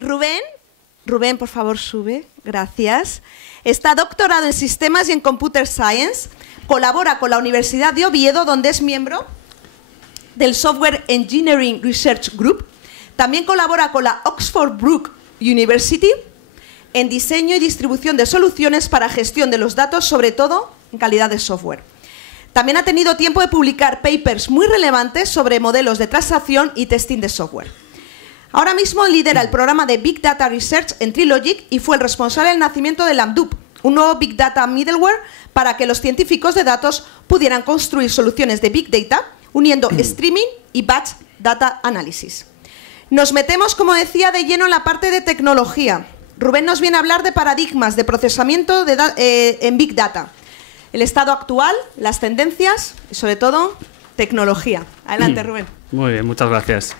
Rubén, por favor, sube. Gracias. Está doctorado en Sistemas y en Computer Science. Colabora con la Universidad de Oviedo, donde es miembro del Software Engineering Research Group. También colabora con la Oxford Brookes University en diseño y distribución de soluciones para gestión de los datos, sobre todo en calidad de software. También ha tenido tiempo de publicar papers muy relevantes sobre modelos de transacción y testing de software. Ahora mismo lidera el programa de Big Data Research en Trilogic y fue el responsable del nacimiento de Lambda, un nuevo Big Data Middleware para que los científicos de datos pudieran construir soluciones de Big Data uniendo streaming y batch data analysis. Nos metemos, como decía, de lleno en la parte de tecnología. Rubén nos viene a hablar de paradigmas de procesamiento en Big Data, el estado actual, las tendencias y, sobre todo, tecnología. Adelante, Rubén. Muy bien, muchas gracias.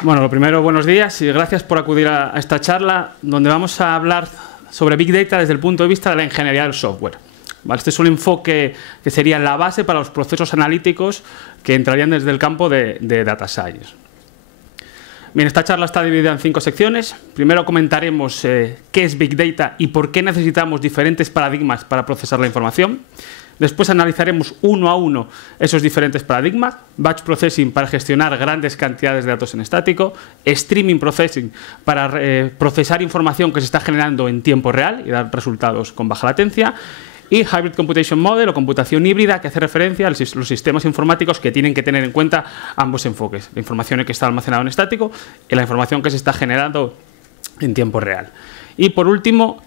Bueno, lo primero, buenos días y gracias por acudir a esta charla donde vamos a hablar sobre Big Data desde el punto de vista de la ingeniería del software. ¿Vale? Este es un enfoque que sería la base para los procesos analíticos que entrarían desde el campo de Data Science. Bien, esta charla está dividida en 5 secciones. Primero comentaremos qué es Big Data y por qué necesitamos diferentes paradigmas para procesar la información. Después analizaremos uno a uno esos diferentes paradigmas. Batch Processing para gestionar grandes cantidades de datos en estático. Streaming Processing para procesar información que se está generando en tiempo real y dar resultados con baja latencia. Y Hybrid Computation Model o computación híbrida, que hace referencia a los sistemas informáticos que tienen que tener en cuenta ambos enfoques. La información que está almacenada en estático y la información que se está generando en tiempo real. Y por último,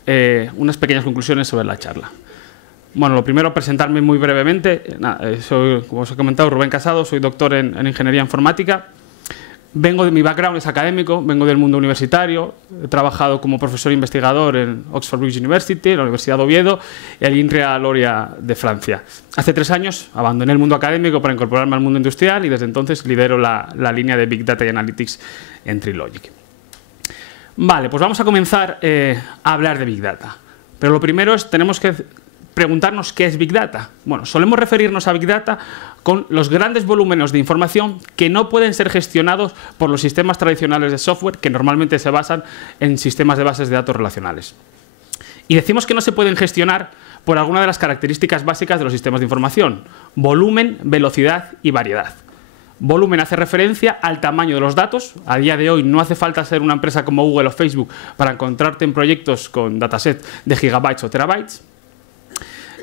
unas pequeñas conclusiones sobre la charla. Bueno, lo primero, presentarme muy brevemente. Soy, como os he comentado, Rubén Casado, soy doctor en Ingeniería Informática. Mi background es académico, vengo del mundo universitario, he trabajado como profesor investigador en Oxford Brookes University, en la Universidad de Oviedo y el INRIA Loria de Francia. Hace 3 años abandoné el mundo académico para incorporarme al mundo industrial y desde entonces lidero la línea de Big Data y Analytics en Trilogic. Vale, pues vamos a comenzar a hablar de Big Data. Pero lo primero es, tenemos que preguntarnos qué es Big Data. Bueno, solemos referirnos a Big Data con los grandes volúmenes de información que no pueden ser gestionados por los sistemas tradicionales de software que normalmente se basan en sistemas de bases de datos relacionales. Y decimos que no se pueden gestionar por alguna de las características básicas de los sistemas de información: volumen, velocidad y variedad. Volumen hace referencia al tamaño de los datos. A día de hoy no hace falta ser una empresa como Google o Facebook para encontrarte en proyectos con dataset de gigabytes o terabytes.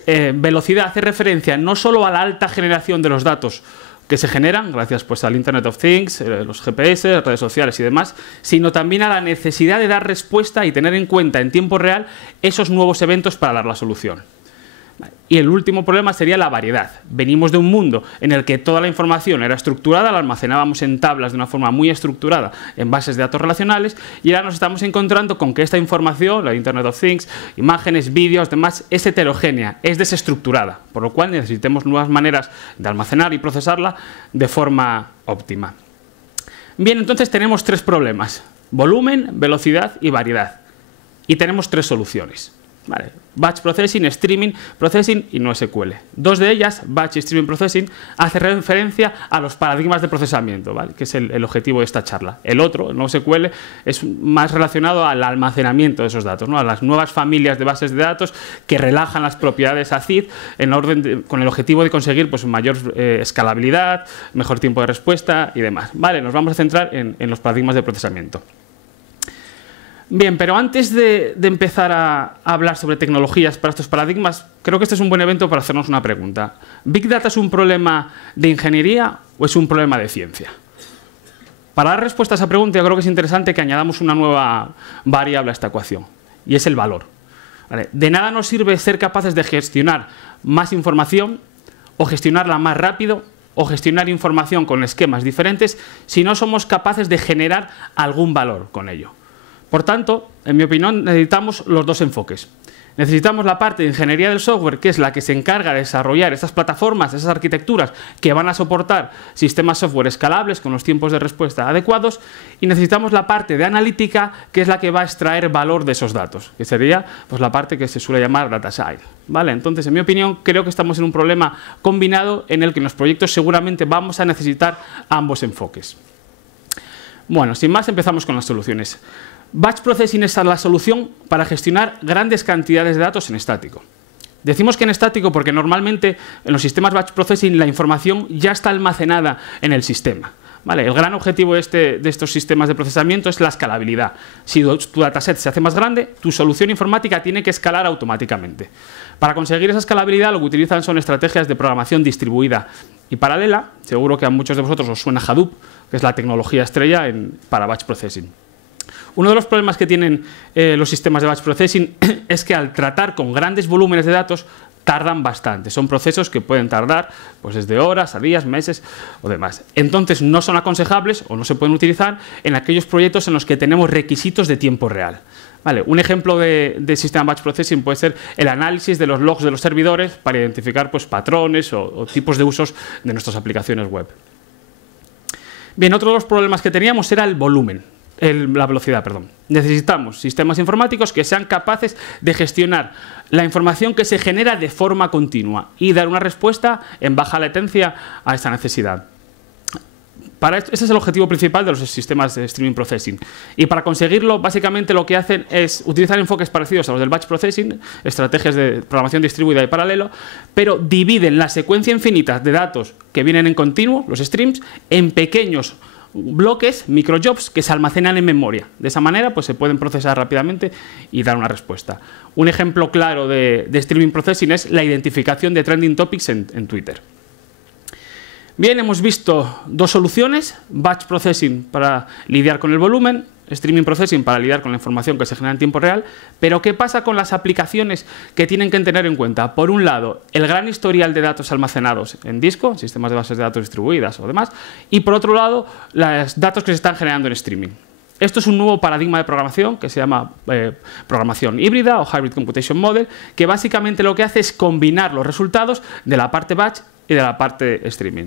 Velocidad hace referencia no solo a la alta generación de los datos que se generan gracias pues, al Internet of Things, los GPS, las redes sociales y demás, sino también a la necesidad de dar respuesta y tener en cuenta en tiempo real esos nuevos eventos para dar la solución. Y el último problema sería la variedad. Venimos de un mundo en el que toda la información era estructurada, la almacenábamos en tablas de una forma muy estructurada en bases de datos relacionales, y ahora nos estamos encontrando con que esta información, la Internet of Things, imágenes, vídeos, demás, es heterogénea, es desestructurada, por lo cual necesitamos nuevas maneras de almacenar y procesarla de forma óptima. Bien, entonces tenemos 3 problemas: volumen, velocidad y variedad. Y tenemos 3 soluciones. Vale. Batch Processing, Streaming Processing y NoSQL. 2 de ellas, Batch y Streaming Processing, hace referencia a los paradigmas de procesamiento, ¿vale? Que es el objetivo de esta charla. El otro, el NoSQL, es más relacionado al almacenamiento de esos datos, ¿no? A las nuevas familias de bases de datos que relajan las propiedades ACID con el objetivo de conseguir pues, mayor escalabilidad, mejor tiempo de respuesta y demás. Vale, nos vamos a centrar en los paradigmas de procesamiento. Bien, pero antes de empezar a hablar sobre tecnologías para estos paradigmas, creo que este es un buen evento para hacernos una pregunta. ¿Big Data es un problema de ingeniería o es un problema de ciencia? Para dar respuesta a esa pregunta, yo creo que es interesante que añadamos una nueva variable a esta ecuación, y es el valor. ¿Vale? De nada nos sirve ser capaces de gestionar más información o gestionarla más rápido o gestionar información con esquemas diferentes si no somos capaces de generar algún valor con ello. Por tanto, en mi opinión, necesitamos los 2 enfoques. Necesitamos la parte de ingeniería del software, que es la que se encarga de desarrollar esas plataformas, esas arquitecturas que van a soportar sistemas software escalables con los tiempos de respuesta adecuados, y necesitamos la parte de analítica, que es la que va a extraer valor de esos datos, que sería pues, la parte que se suele llamar data science. ¿Vale? Entonces, en mi opinión, creo que estamos en un problema combinado en el que en los proyectos seguramente vamos a necesitar ambos enfoques. Bueno, sin más, empezamos con las soluciones. Batch Processing es la solución para gestionar grandes cantidades de datos en estático. Decimos que en estático porque normalmente en los sistemas Batch Processing la información ya está almacenada en el sistema. ¿Vale? El gran objetivo de estos sistemas de procesamiento es la escalabilidad. Si tu dataset se hace más grande, tu solución informática tiene que escalar automáticamente. Para conseguir esa escalabilidad, lo que utilizan son estrategias de programación distribuida y paralela. Seguro que a muchos de vosotros os suena Hadoop, que es la tecnología estrella para Batch Processing. Uno de los problemas que tienen los sistemas de Batch Processing es que al tratar con grandes volúmenes de datos, tardan bastante. Son procesos que pueden tardar pues, desde horas a días, meses o demás. Entonces, no son aconsejables o no se pueden utilizar en aquellos proyectos en los que tenemos requisitos de tiempo real. Vale, un ejemplo de sistema Batch Processing puede ser el análisis de los logs de los servidores para identificar pues, patrones o tipos de usos de nuestras aplicaciones web. Bien, otro de los problemas que teníamos era el volumen. La velocidad, perdón. Necesitamos sistemas informáticos que sean capaces de gestionar la información que se genera de forma continua y dar una respuesta en baja latencia a esa necesidad. Ese es el objetivo principal de los sistemas de streaming processing. Y para conseguirlo, básicamente lo que hacen es utilizar enfoques parecidos a los del batch processing, estrategias de programación distribuida y paralelo, pero dividen la secuencia infinita de datos que vienen en continuo, los streams, en pequeños bloques, microjobs, que se almacenan en memoria. De esa manera pues, se pueden procesar rápidamente y dar una respuesta. Un ejemplo claro de streaming processing es la identificación de trending topics en Twitter. Bien, hemos visto dos soluciones, batch processing para lidiar con el volumen, streaming processing para lidiar con la información que se genera en tiempo real, pero ¿qué pasa con las aplicaciones que tienen que tener en cuenta? Por un lado, el gran historial de datos almacenados en disco, sistemas de bases de datos distribuidas o demás, y por otro lado, los datos que se están generando en streaming. Esto es un nuevo paradigma de programación que se llama programación híbrida o Hybrid Computation Model, que básicamente lo que hace es combinar los resultados de la parte batch y de la parte streaming.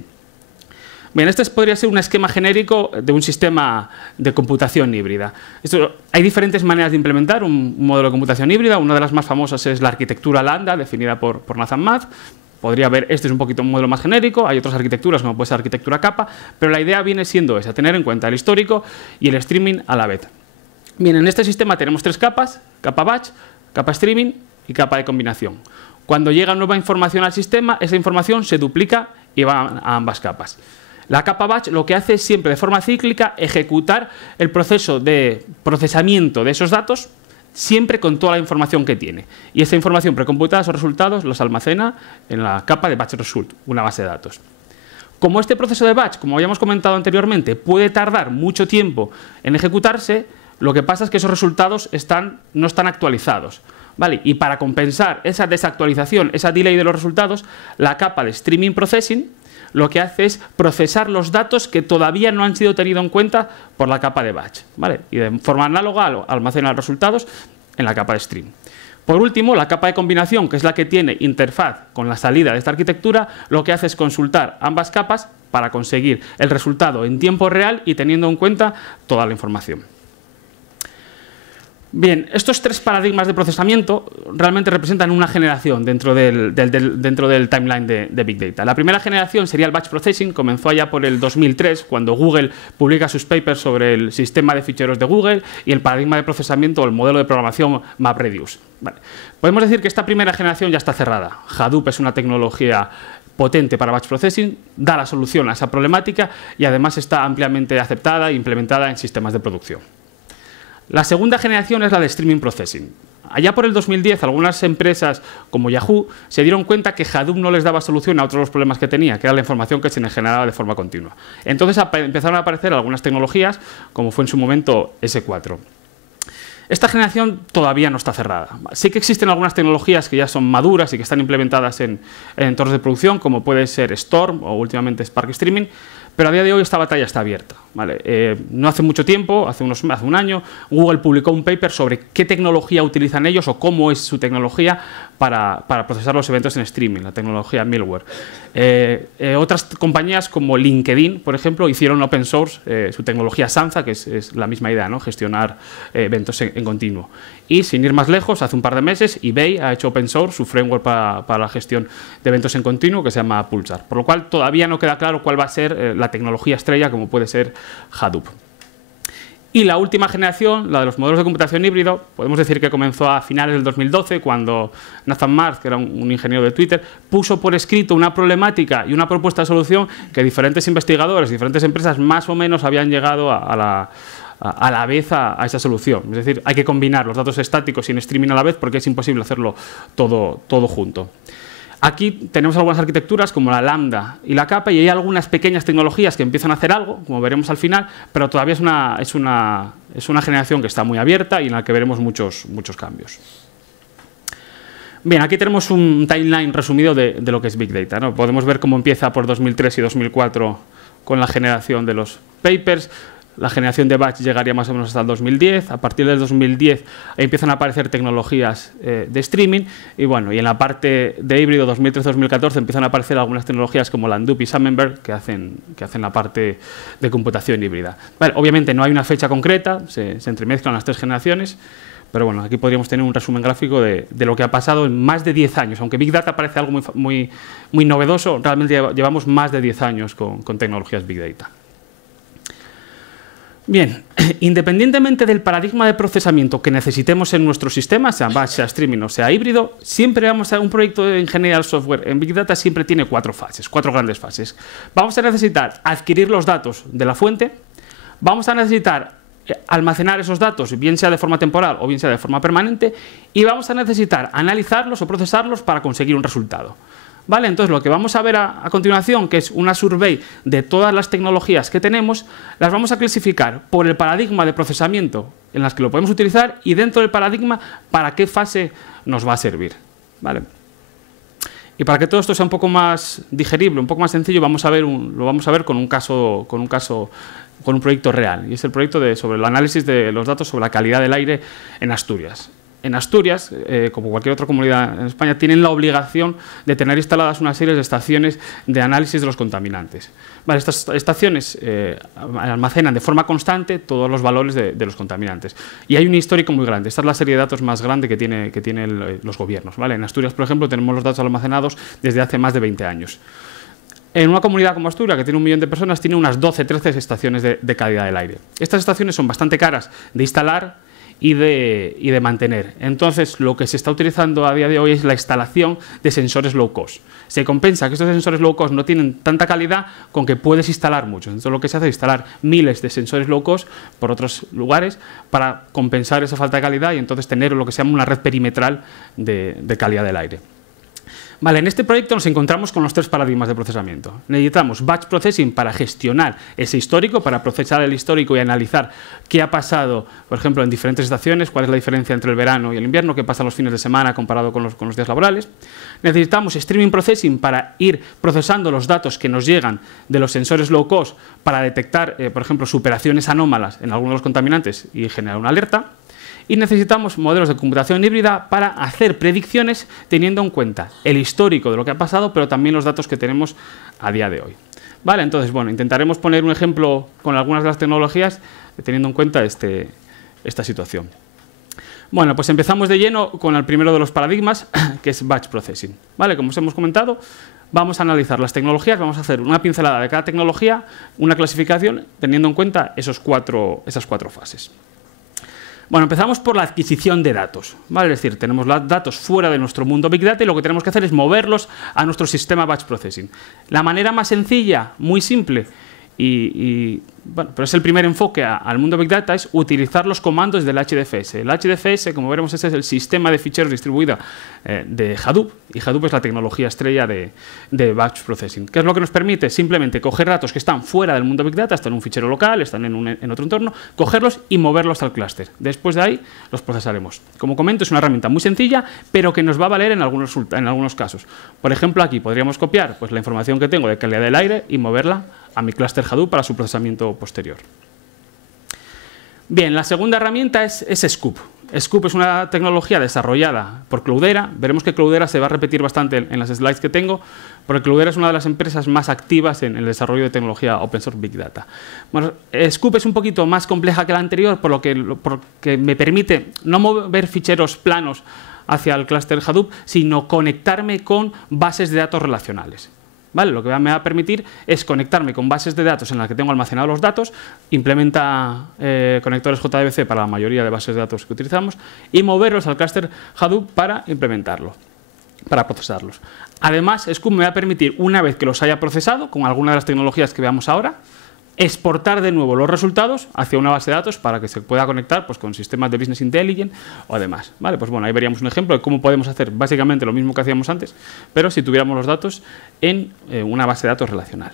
Bien, este podría ser un esquema genérico de un sistema de computación híbrida. Hay diferentes maneras de implementar un modelo de computación híbrida. Una de las más famosas es la arquitectura Lambda, definida por Nathan Math. Podría haber, este es un poquito un modelo más genérico, hay otras arquitecturas como puede ser arquitectura capa, pero la idea viene siendo esa, tener en cuenta el histórico y el streaming a la vez. Bien, en este sistema tenemos tres capas, capa batch, capa streaming y capa de combinación. Cuando llega nueva información al sistema, esa información se duplica y va a ambas capas. La capa batch lo que hace es siempre de forma cíclica ejecutar el proceso de procesamiento de esos datos siempre con toda la información que tiene. Y esa información precomputada, esos resultados, los almacena en la capa de batch result, una base de datos. Como este proceso de batch, como habíamos comentado anteriormente, puede tardar mucho tiempo en ejecutarse, lo que pasa es que esos resultados no están actualizados. ¿Vale? Y para compensar esa desactualización, esa delay de los resultados, la capa de streaming processing lo que hace es procesar los datos que todavía no han sido tenidos en cuenta por la capa de batch, ¿vale? Y de forma análoga almacena los resultados en la capa de stream. Por último, la capa de combinación, que es la que tiene interfaz con la salida de esta arquitectura, lo que hace es consultar ambas capas para conseguir el resultado en tiempo real y teniendo en cuenta toda la información. Bien, estos tres paradigmas de procesamiento realmente representan una generación dentro del timeline de Big Data. La primera generación sería el batch processing, comenzó allá por el 2003, cuando Google publica sus papers sobre el sistema de ficheros de Google y el paradigma de procesamiento o el modelo de programación MapReduce. Vale. Podemos decir que esta primera generación ya está cerrada. Hadoop es una tecnología potente para batch processing, da la solución a esa problemática y además está ampliamente aceptada e implementada en sistemas de producción. La segunda generación es la de streaming processing. Allá por el 2010, algunas empresas como Yahoo se dieron cuenta que Hadoop no les daba solución a otros de los problemas que tenía, que era la información que se generaba de forma continua. Entonces empezaron a aparecer algunas tecnologías, como fue en su momento S4. Esta generación todavía no está cerrada. Sí que existen algunas tecnologías que ya son maduras y que están implementadas en entornos de producción, como puede ser Storm o últimamente Spark Streaming, pero a día de hoy esta batalla está abierta. ¿Vale? No hace mucho tiempo, hace un año, Google publicó un paper sobre qué tecnología utilizan ellos o cómo es su tecnología para procesar los eventos en streaming, la tecnología middleware. Otras compañías como LinkedIn, por ejemplo, hicieron open source su tecnología Sansa, que es la misma idea, ¿no? Gestionar eventos en continuo. Y sin ir más lejos, hace un par de meses, eBay ha hecho open source su framework para la gestión de eventos en continuo, que se llama Pulsar. Por lo cual todavía no queda claro cuál va a ser la tecnología estrella, como puede ser Hadoop. Y la última generación, la de los modelos de computación híbrido, podemos decir que comenzó a finales del 2012, cuando Nathan Marks, que era un ingeniero de Twitter, puso por escrito una problemática y una propuesta de solución que diferentes investigadores, diferentes empresas más o menos habían llegado a la vez a esa solución. Es decir, hay que combinar los datos estáticos y en streaming a la vez porque es imposible hacerlo todo junto. Aquí tenemos algunas arquitecturas como la Lambda y la Kappa y hay algunas pequeñas tecnologías que empiezan a hacer algo, como veremos al final, pero todavía es una generación que está muy abierta y en la que veremos muchos cambios. Bien, aquí tenemos un timeline resumido de lo que es Big Data, ¿no? Podemos ver cómo empieza por 2003 y 2004 con la generación de los papers. La generación de batch llegaría más o menos hasta el 2010. A partir del 2010 empiezan a aparecer tecnologías de streaming. Y bueno, y en la parte de híbrido 2013-2014 empiezan a aparecer algunas tecnologías como Landup y Samenberg que hacen la parte de computación híbrida. Vale, obviamente no hay una fecha concreta, se entremezclan las tres generaciones. Pero bueno, aquí podríamos tener un resumen gráfico de lo que ha pasado en más de 10 años. Aunque Big Data parece algo muy novedoso, realmente llevamos más de 10 años con tecnologías Big Data. Bien, independientemente del paradigma de procesamiento que necesitemos en nuestro sistema, sea batch, sea streaming o sea híbrido, siempre vamos a un proyecto de ingeniería del software en Big Data siempre tiene cuatro grandes fases. Vamos a necesitar adquirir los datos de la fuente, vamos a necesitar almacenar esos datos, bien sea de forma temporal o bien sea de forma permanente, y vamos a necesitar analizarlos o procesarlos para conseguir un resultado. ¿Vale? Entonces, lo que vamos a ver a continuación, que es una survey de todas las tecnologías que tenemos, las vamos a clasificar por el paradigma de procesamiento en las que lo podemos utilizar y dentro del paradigma para qué fase nos va a servir. ¿Vale? Y para que todo esto sea un poco más digerible, un poco más sencillo, lo vamos a ver con un proyecto real. Y es el proyecto sobre el análisis de los datos sobre la calidad del aire en Asturias. En Asturias, como cualquier otra comunidad en España, tienen la obligación de tener instaladas una serie de estaciones de análisis de los contaminantes. Vale, estas estaciones almacenan de forma constante todos los valores de los contaminantes. Y hay un histórico muy grande. Esta es la serie de datos más grande que tienen los gobiernos. ¿Vale? En Asturias, por ejemplo, tenemos los datos almacenados desde hace más de 20 años. En una comunidad como Asturias, que tiene 1 millón de personas, tiene unas 12-13 estaciones de calidad del aire. Estas estaciones son bastante caras de instalar y de mantener. Entonces, lo que se está utilizando a día de hoy es la instalación de sensores low cost. Se compensa que estos sensores low cost no tienen tanta calidad con que puedes instalar muchos. Entonces, lo que se hace es instalar miles de sensores low cost por otros lugares para compensar esa falta de calidad y entonces tener lo que se llama una red perimetral de calidad del aire. Vale, en este proyecto nos encontramos con los tres paradigmas de procesamiento. Necesitamos batch processing para gestionar ese histórico, para procesar el histórico y analizar qué ha pasado, por ejemplo, en diferentes estaciones, cuál es la diferencia entre el verano y el invierno, qué pasa los fines de semana comparado con los días laborales. Necesitamos streaming processing para ir procesando los datos que nos llegan de los sensores low cost para detectar, por ejemplo, superaciones anómalas en algunos de los contaminantes y generar una alerta. Y necesitamos modelos de computación híbrida para hacer predicciones teniendo en cuenta el histórico de lo que ha pasado, pero también los datos que tenemos a día de hoy. Vale, entonces, bueno, intentaremos poner un ejemplo con algunas de las tecnologías teniendo en cuenta esta situación. Bueno, pues empezamos de lleno con el primero de los paradigmas, que es batch processing. Vale, como os hemos comentado, vamos a analizar las tecnologías, vamos a hacer una pincelada de cada tecnología, una clasificación, teniendo en cuenta esas cuatro fases. Bueno, empezamos por la adquisición de datos, ¿vale? Es decir, tenemos los datos fuera de nuestro mundo Big Data y lo que tenemos que hacer es moverlos a nuestro sistema Batch Processing. La manera más sencilla, muy simple, bueno, pero es el primer enfoque al mundo Big Data, es utilizar los comandos del HDFS. El HDFS, como veremos, ese es el sistema de ficheros distribuido de Hadoop, y Hadoop es la tecnología estrella de Batch Processing. ¿Qué es lo que nos permite? Simplemente coger datos que están fuera del mundo Big Data, están en un fichero local, están en otro entorno, cogerlos y moverlos al clúster. Después de ahí los procesaremos. Como comento, es una herramienta muy sencilla, pero que nos va a valer en algunos casos. Por ejemplo, aquí podríamos copiar pues, la información que tengo de calidad del aire y moverla a mi clúster Hadoop para su procesamiento posterior. Bien, la segunda herramienta es Sqoop. Sqoop es una tecnología desarrollada por Cloudera. Veremos que Cloudera se va a repetir bastante en las slides que tengo, porque Cloudera es una de las empresas más activas en el desarrollo de tecnología Open Source Big Data. Bueno, Sqoop es un poquito más compleja que la anterior, porque me permite no mover ficheros planos hacia el clúster Hadoop, sino conectarme con bases de datos relacionales. ¿Vale? Lo que me va a permitir es conectarme con bases de datos en las que tengo almacenados los datos, implementa conectores JDBC para la mayoría de bases de datos que utilizamos y moverlos al clúster Hadoop para implementarlo, para procesarlos. Además, Sqoop me va a permitir, una vez que los haya procesado, con alguna de las tecnologías que veamos ahora, exportar de nuevo los resultados hacia una base de datos para que se pueda conectar pues, con sistemas de Business Intelligence o demás. ¿Vale? Pues bueno, ahí veríamos un ejemplo de cómo podemos hacer básicamente lo mismo que hacíamos antes, pero si tuviéramos los datos en una base de datos relacional.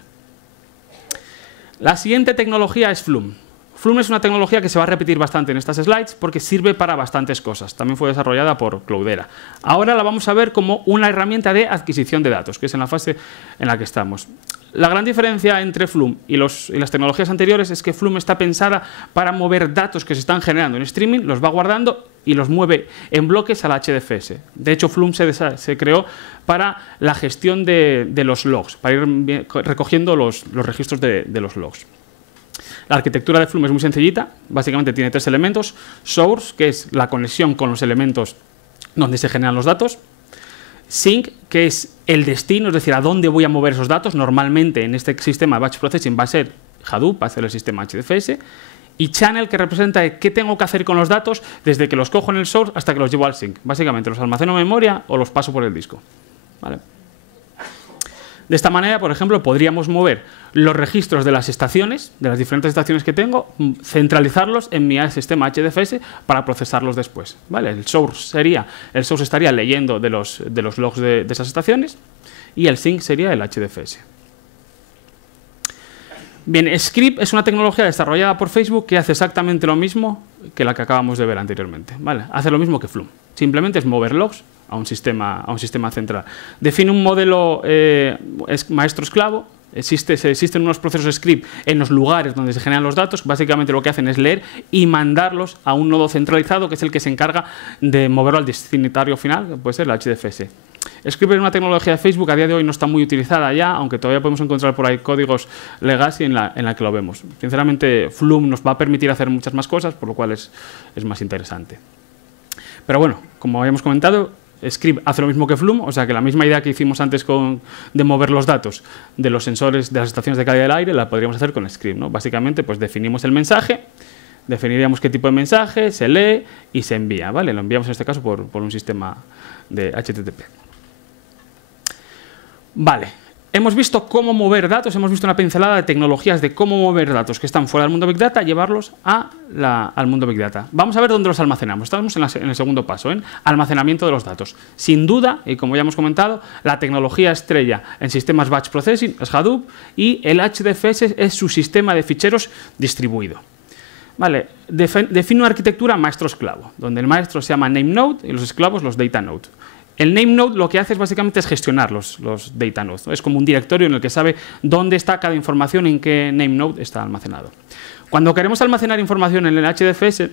La siguiente tecnología es Flume. Flume es una tecnología que se va a repetir bastante en estas slides porque sirve para bastantes cosas. También fue desarrollada por Cloudera. Ahora la vamos a ver como una herramienta de adquisición de datos, que es en la fase en la que estamos. La gran diferencia entre Flume y las tecnologías anteriores es que Flume está pensada para mover datos que se están generando en streaming, los va guardando y los mueve en bloques al HDFS. De hecho, Flume se creó para la gestión de los logs, para ir recogiendo los registros de los logs. La arquitectura de Flume es muy sencillita, básicamente tiene 3 elementos. Source, que es la conexión con los elementos donde se generan los datos. Sync, que es el destino, es decir, a dónde voy a mover esos datos. Normalmente en este sistema de batch processing va a ser Hadoop, va a ser el sistema HDFS. Y Channel, que representa qué tengo que hacer con los datos desde que los cojo en el source hasta que los llevo al sync. Básicamente los almaceno en memoria o los paso por el disco. ¿Vale? De esta manera, por ejemplo, podríamos mover los registros de las estaciones, de las diferentes estaciones que tengo, centralizarlos en mi sistema HDFS para procesarlos después. ¿Vale? El source estaría leyendo de los logs de esas estaciones y el sync sería el HDFS. Bien, Script es una tecnología desarrollada por Facebook que hace exactamente lo mismo que la que acabamos de ver anteriormente. ¿Vale? Hace lo mismo que Flume. Simplemente es mover logs a un sistema central. Define un modelo maestro-esclavo. Existen unos procesos script en los lugares donde se generan los datos. Básicamente lo que hacen es leer y mandarlos a un nodo centralizado que es el que se encarga de moverlo al destinatario final, que puede ser el HDFS. Script es una tecnología de Facebook, a día de hoy no está muy utilizada ya, aunque todavía podemos encontrar por ahí códigos legacy en la que lo vemos. Sinceramente, Flume nos va a permitir hacer muchas más cosas, por lo cual es más interesante. Pero bueno, como habíamos comentado, Script hace lo mismo que Flume, o sea que la misma idea que hicimos antes de mover los datos de los sensores de las estaciones de calidad del aire la podríamos hacer con Script, ¿no? Básicamente, pues definimos el mensaje, definiríamos qué tipo de mensaje, se lee y se envía, ¿vale? Lo enviamos en este caso por un sistema de HTTP. Vale, hemos visto cómo mover datos, hemos visto una pincelada de tecnologías de cómo mover datos que están fuera del mundo Big Data, llevarlos al mundo Big Data. Vamos a ver dónde los almacenamos. Estamos en el segundo paso, en almacenamiento de los datos. Sin duda, y como ya hemos comentado, la tecnología estrella en sistemas batch processing es Hadoop y el HDFS es su sistema de ficheros distribuido. Vale, define una arquitectura maestro-esclavo, donde el maestro se llama NameNode y los esclavos los DataNode. El NameNode lo que hace es básicamente gestionar los DataNodes, ¿no? Es como un directorio en el que sabe dónde está cada información, en qué NameNode está almacenado. Cuando queremos almacenar información en el HDFS,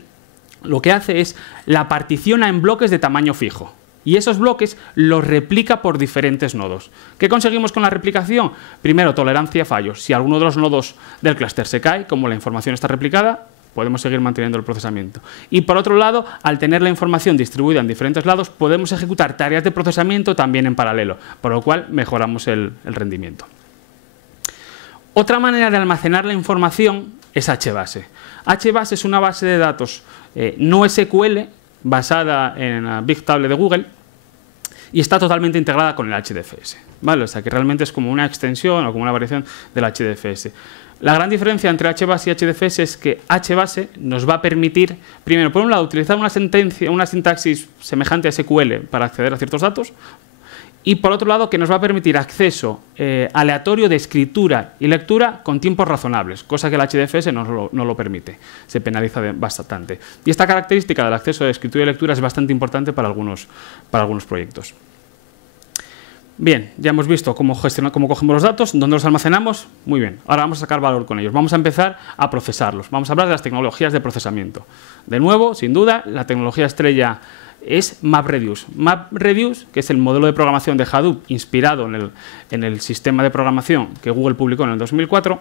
lo que hace es la particiona en bloques de tamaño fijo. Y esos bloques los replica por diferentes nodos. ¿Qué conseguimos con la replicación? Primero, tolerancia a fallos. Si alguno de los nodos del clúster se cae, como la información está replicada, podemos seguir manteniendo el procesamiento. Y por otro lado, al tener la información distribuida en diferentes lados, podemos ejecutar tareas de procesamiento también en paralelo, por lo cual mejoramos el rendimiento. Otra manera de almacenar la información es HBase. HBase es una base de datos no SQL basada en la Big Table de Google y está totalmente integrada con el HDFS. ¿Vale? O sea que realmente es como una extensión o como una variación del HDFS. La gran diferencia entre HBase y HDFS es que HBase nos va a permitir, primero, por un lado, utilizar una sintaxis semejante a SQL para acceder a ciertos datos y, por otro lado, que nos va a permitir acceso aleatorio de escritura y lectura con tiempos razonables, cosa que el HDFS no lo permite, se penaliza bastante. Y esta característica del acceso de escritura y lectura es bastante importante para algunos proyectos. Bien, ya hemos visto cómo cogemos los datos, dónde los almacenamos. Muy bien, ahora vamos a sacar valor con ellos. Vamos a empezar a procesarlos. Vamos a hablar de las tecnologías de procesamiento. De nuevo, sin duda, la tecnología estrella es MapReduce. MapReduce, que es el modelo de programación de Hadoop inspirado en el sistema de programación que Google publicó en el 2004.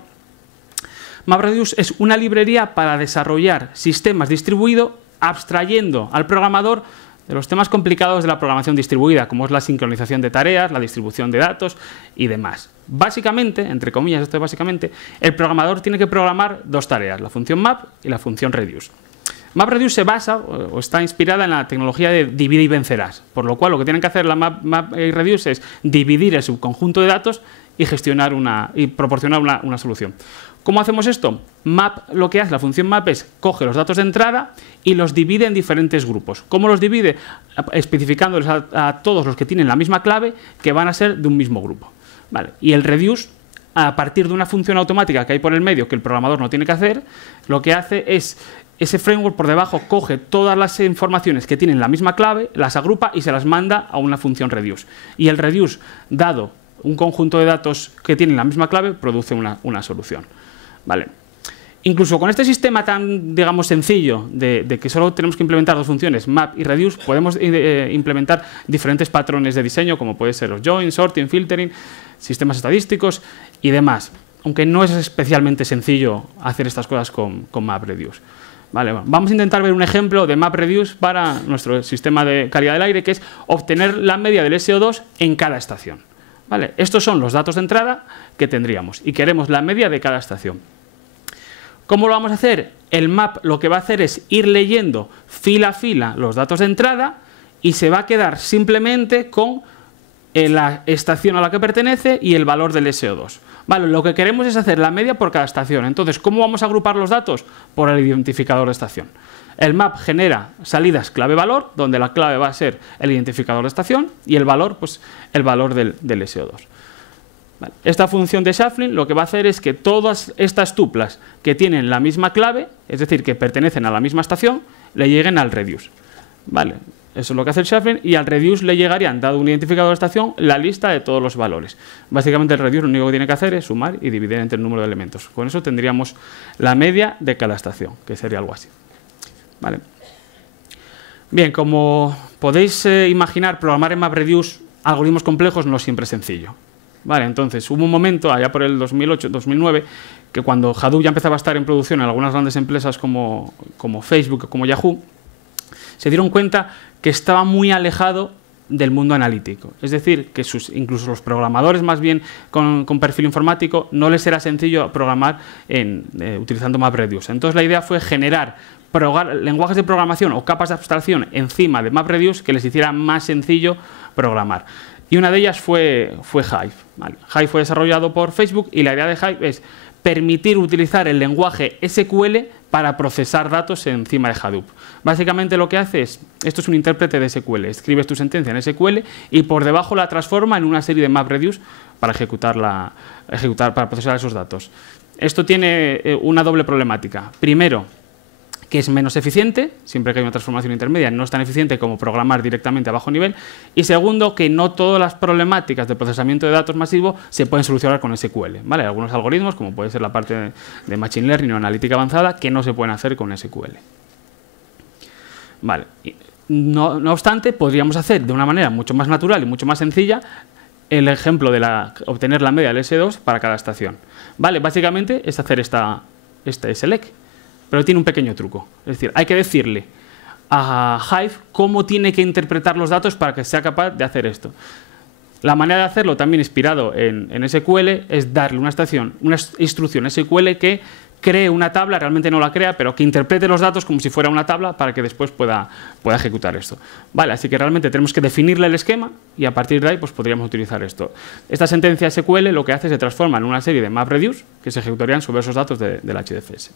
MapReduce es una librería para desarrollar sistemas distribuidos abstrayendo al programador de los temas complicados de la programación distribuida, como es la sincronización de tareas, la distribución de datos y demás. Básicamente, entre comillas, esto es básicamente, el programador tiene que programar dos tareas, la función map y la función reduce. MapReduce se basa o está inspirada en la tecnología de divide y vencerás, por lo cual lo que tienen que hacer la map y reduce es dividir el subconjunto de datos y gestionar y proporcionar una solución. ¿Cómo hacemos esto? Map, lo que hace la función map es coge los datos de entrada y los divide en diferentes grupos. ¿Cómo los divide? Especificándoles a todos los que tienen la misma clave que van a ser de un mismo grupo. Vale. Y el reduce, a partir de una función automática que hay por el medio que el programador no tiene que hacer, lo que hace es ese framework por debajo coge todas las informaciones que tienen la misma clave, las agrupa y se las manda a una función reduce. Y el reduce, dado un conjunto de datos que tienen la misma clave, produce una solución. Vale. Incluso con este sistema tan, digamos, sencillo de que solo tenemos que implementar dos funciones, map y reduce, podemos implementar diferentes patrones de diseño, como puede ser los join, sorting, filtering, sistemas estadísticos y demás. Aunque no es especialmente sencillo hacer estas cosas con MapReduce. Vale, bueno, vamos a intentar ver un ejemplo de MapReduce para nuestro sistema de calidad del aire, que es obtener la media del SO2 en cada estación. Vale, estos son los datos de entrada que tendríamos y queremos la media de cada estación. ¿Cómo lo vamos a hacer? El map lo que va a hacer es ir leyendo fila a fila los datos de entrada y se va a quedar simplemente con la estación a la que pertenece y el valor del SO2. Vale, lo que queremos es hacer la media por cada estación. Entonces, ¿cómo vamos a agrupar los datos? Por el identificador de estación. El map genera salidas clave-valor, donde la clave va a ser el identificador de estación y el valor, pues el valor del SO2. Vale. Esta función de shuffling lo que va a hacer es que todas estas tuplas que tienen la misma clave, es decir, que pertenecen a la misma estación, le lleguen al reduce. Vale. Eso es lo que hace el shuffling y al reduce le llegarían, dado un identificador de estación, la lista de todos los valores. Básicamente el reduce lo único que tiene que hacer es sumar y dividir entre el número de elementos. Con eso tendríamos la media de cada estación, que sería algo así. Vale. Bien, como podéis imaginar, programar en MapReduce algoritmos complejos no siempre es sencillo. Vale, entonces hubo un momento, allá por el 2008-2009, que cuando Hadoop ya empezaba a estar en producción en algunas grandes empresas como Facebook o como Yahoo, se dieron cuenta que estaba muy alejado del mundo analítico. Es decir, que incluso los programadores más bien con perfil informático no les era sencillo programar utilizando MapReduce. Entonces la idea fue generar lenguajes de programación o capas de abstracción encima de MapReduce que les hiciera más sencillo programar. Y una de ellas fue Hive. ¿Vale? Hive fue desarrollado por Facebook y la idea de Hive es permitir utilizar el lenguaje SQL para procesar datos encima de Hadoop. Básicamente lo que hace es, esto es un intérprete de SQL, escribes tu sentencia en SQL y por debajo la transforma en una serie de MapReduce para para procesar esos datos. Esto tiene una doble problemática. Primero, que es menos eficiente, siempre que hay una transformación intermedia, no es tan eficiente como programar directamente a bajo nivel. Y segundo, que no todas las problemáticas de procesamiento de datos masivo se pueden solucionar con SQL. ¿Vale? Hay algunos algoritmos, como puede ser la parte de Machine Learning o analítica avanzada, que no se pueden hacer con SQL. Vale. No obstante, podríamos hacer de una manera mucho más natural y mucho más sencilla el ejemplo de obtener la media del S2 para cada estación. Vale, básicamente es hacer este select. Pero tiene un pequeño truco. Es decir, hay que decirle a Hive cómo tiene que interpretar los datos para que sea capaz de hacer esto. La manera de hacerlo, también inspirado en SQL, es darle una instrucción SQL que cree una tabla, realmente no la crea, pero que interprete los datos como si fuera una tabla para que después pueda ejecutar esto. Vale, así que realmente tenemos que definirle el esquema y a partir de ahí pues, podríamos utilizar esto. Esta sentencia SQL lo que hace se transforma en una serie de MapReduce que se ejecutarían sobre esos datos del HDFS.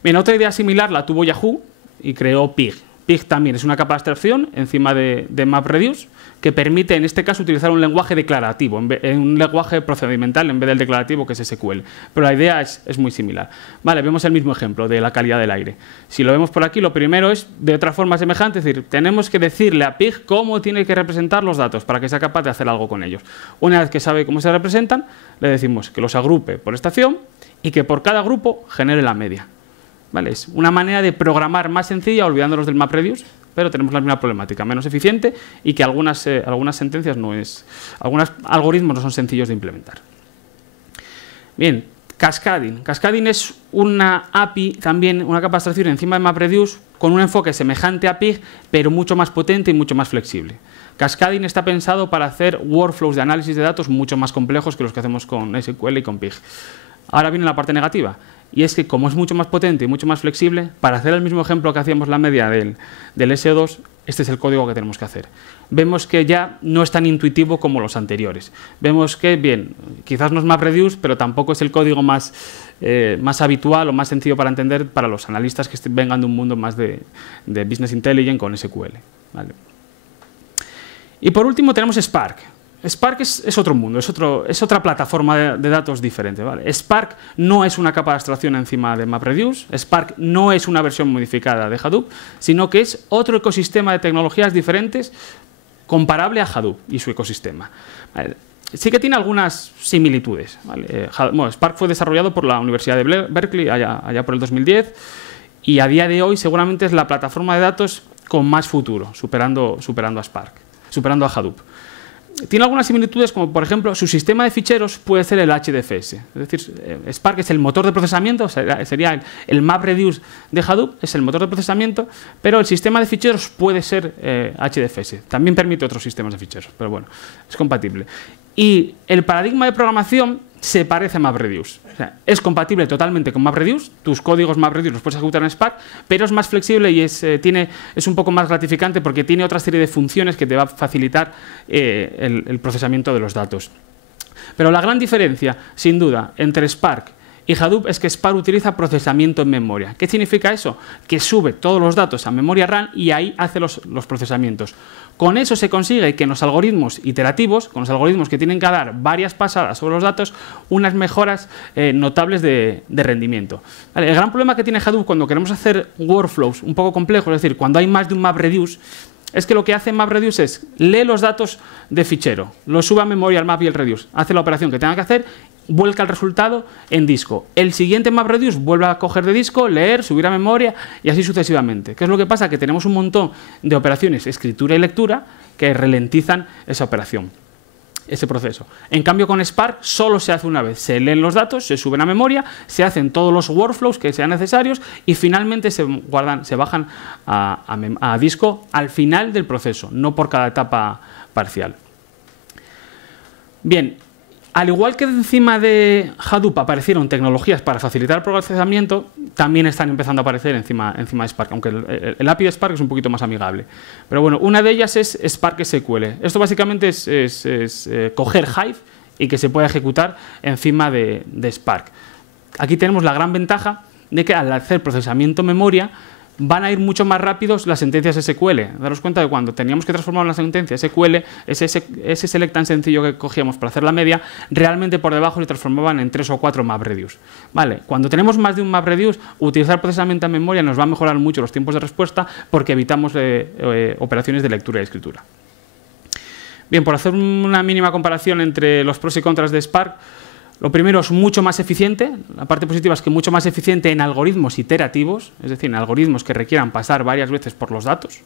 Bien, otra idea similar la tuvo Yahoo y creó Pig. Pig también es una capa de abstracción encima de MapReduce que permite, en este caso, utilizar un lenguaje declarativo, un lenguaje procedimental en vez del declarativo que es SQL. Pero la idea es muy similar. Vale, vemos el mismo ejemplo de la calidad del aire. Si lo vemos por aquí, lo primero es de otra forma semejante, es decir, tenemos que decirle a Pig cómo tiene que representar los datos para que sea capaz de hacer algo con ellos. Una vez que sabe cómo se representan, le decimos que los agrupe por estación y que por cada grupo genere la media. Vale, es una manera de programar más sencilla, olvidándonos del MapReduce, pero tenemos la misma problemática, menos eficiente y que algunos algoritmos no son sencillos de implementar. Bien, Cascading. Cascading es una API, también una capa de abstracción encima de MapReduce con un enfoque semejante a Pig, pero mucho más potente y mucho más flexible. Cascading está pensado para hacer workflows de análisis de datos mucho más complejos que los que hacemos con SQL y con Pig. Ahora viene la parte negativa, y es que como es mucho más potente y mucho más flexible, para hacer el mismo ejemplo que hacíamos la media del SO2, este es el código que tenemos que hacer. Vemos que ya no es tan intuitivo como los anteriores. Vemos que, bien, quizás no es MapReduce, pero tampoco es el código más habitual o más sencillo para entender para los analistas que vengan de un mundo más de Business Intelligence con SQL. ¿Vale? Y por último tenemos Spark. Spark es otro mundo, es otra plataforma de datos diferente. ¿Vale? Spark no es una capa de abstracción encima de MapReduce, Spark no es una versión modificada de Hadoop, sino que es otro ecosistema de tecnologías diferentes comparable a Hadoop y su ecosistema. ¿Vale? Sí que tiene algunas similitudes. ¿Vale? Bueno, Spark fue desarrollado por la Universidad de Berkeley allá por el 2010 y a día de hoy seguramente es la plataforma de datos con más futuro, superando a Spark, superando a Hadoop. Tiene algunas similitudes, como por ejemplo, su sistema de ficheros puede ser el HDFS. Es decir, Spark es el motor de procesamiento, sería el MapReduce de Hadoop, es el motor de procesamiento, pero el sistema de ficheros puede ser HDFS. También permite otros sistemas de ficheros, pero bueno, es compatible. Y el paradigma de programación se parece a MapReduce. O sea, es compatible totalmente con MapReduce, tus códigos MapReduce los puedes ejecutar en Spark, pero es más flexible y es un poco más gratificante porque tiene otra serie de funciones que te va a facilitar el procesamiento de los datos. Pero la gran diferencia, sin duda, entre Spark y Hadoop es que Spark utiliza procesamiento en memoria. ¿Qué significa eso? Que sube todos los datos a memoria RAM y ahí hace los procesamientos. Con eso se consigue que en los algoritmos iterativos, con los algoritmos que tienen que dar varias pasadas sobre los datos, unas mejoras notables de rendimiento. ¿Vale? El gran problema que tiene Hadoop cuando queremos hacer workflows un poco complejos, es decir, cuando hay más de un MapReduce, es que lo que hace MapReduce es lee los datos de fichero, los sube a memoria al map y el reduce, hace la operación que tenga que hacer, vuelca el resultado en disco. El siguiente MapReduce vuelve a coger de disco, leer, subir a memoria y así sucesivamente. ¿Qué es lo que pasa? Que tenemos un montón de operaciones, escritura y lectura, que ralentizan esa operación, ese proceso. En cambio, con Spark solo se hace una vez. Se leen los datos, se suben a memoria, se hacen todos los workflows que sean necesarios y finalmente se bajan a disco al final del proceso, no por cada etapa parcial. Bien. Al igual que encima de Hadoop aparecieron tecnologías para facilitar el procesamiento, también están empezando a aparecer encima de Spark, aunque el API de Spark es un poquito más amigable. Pero bueno, una de ellas es Spark SQL. Esto básicamente es coger Hive y que se pueda ejecutar encima de Spark. Aquí tenemos la gran ventaja de que al hacer procesamiento en memoria van a ir mucho más rápidos las sentencias SQL. Daros cuenta de cuando teníamos que transformar una sentencia SQL, ese select tan sencillo que cogíamos para hacer la media, realmente por debajo se transformaban en 3 o 4 MapReduce. Vale, cuando tenemos más de un MapReduce, utilizar procesamiento en memoria nos va a mejorar mucho los tiempos de respuesta porque evitamos operaciones de lectura y escritura. Bien, por hacer una mínima comparación entre los pros y contras de Spark, lo primero es mucho más eficiente. La parte positiva es que mucho más eficiente en algoritmos iterativos, es decir, en algoritmos que requieran pasar varias veces por los datos.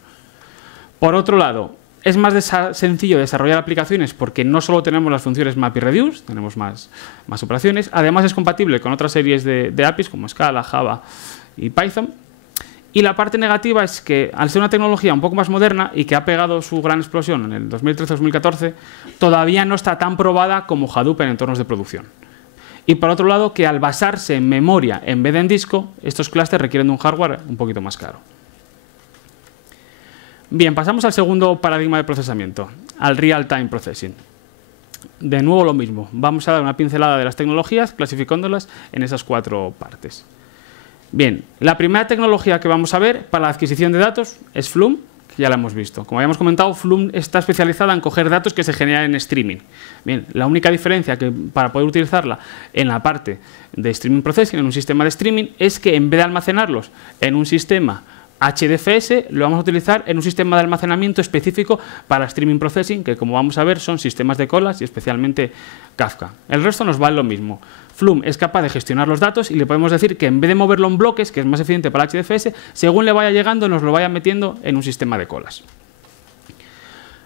Por otro lado, es más sencillo desarrollar aplicaciones porque no solo tenemos las funciones map y reduce, tenemos más operaciones. Además, es compatible con otras series de APIs como Scala, Java y Python. Y la parte negativa es que, al ser una tecnología un poco más moderna y que ha pegado su gran explosión en el 2013-2014, todavía no está tan probada como Hadoop en entornos de producción. Y por otro lado, que al basarse en memoria en vez de en disco, estos clústeres requieren de un hardware un poquito más caro. Bien, pasamos al segundo paradigma de procesamiento, al real-time processing. De nuevo lo mismo, vamos a dar una pincelada de las tecnologías, clasificándolas en esas 4 partes. Bien, la primera tecnología que vamos a ver para la adquisición de datos es Flume, que ya la hemos visto. Como habíamos comentado, Flume está especializada en coger datos que se generan en streaming. Bien, la única diferencia que para poder utilizarla en la parte de streaming processing, en un sistema de streaming, es que en vez de almacenarlos en un sistema HDFS, lo vamos a utilizar en un sistema de almacenamiento específico para streaming processing, que como vamos a ver son sistemas de colas y especialmente Kafka. El resto nos vale lo mismo. Flume es capaz de gestionar los datos y le podemos decir que en vez de moverlo en bloques, que es más eficiente para HDFS, según le vaya llegando nos lo vaya metiendo en un sistema de colas.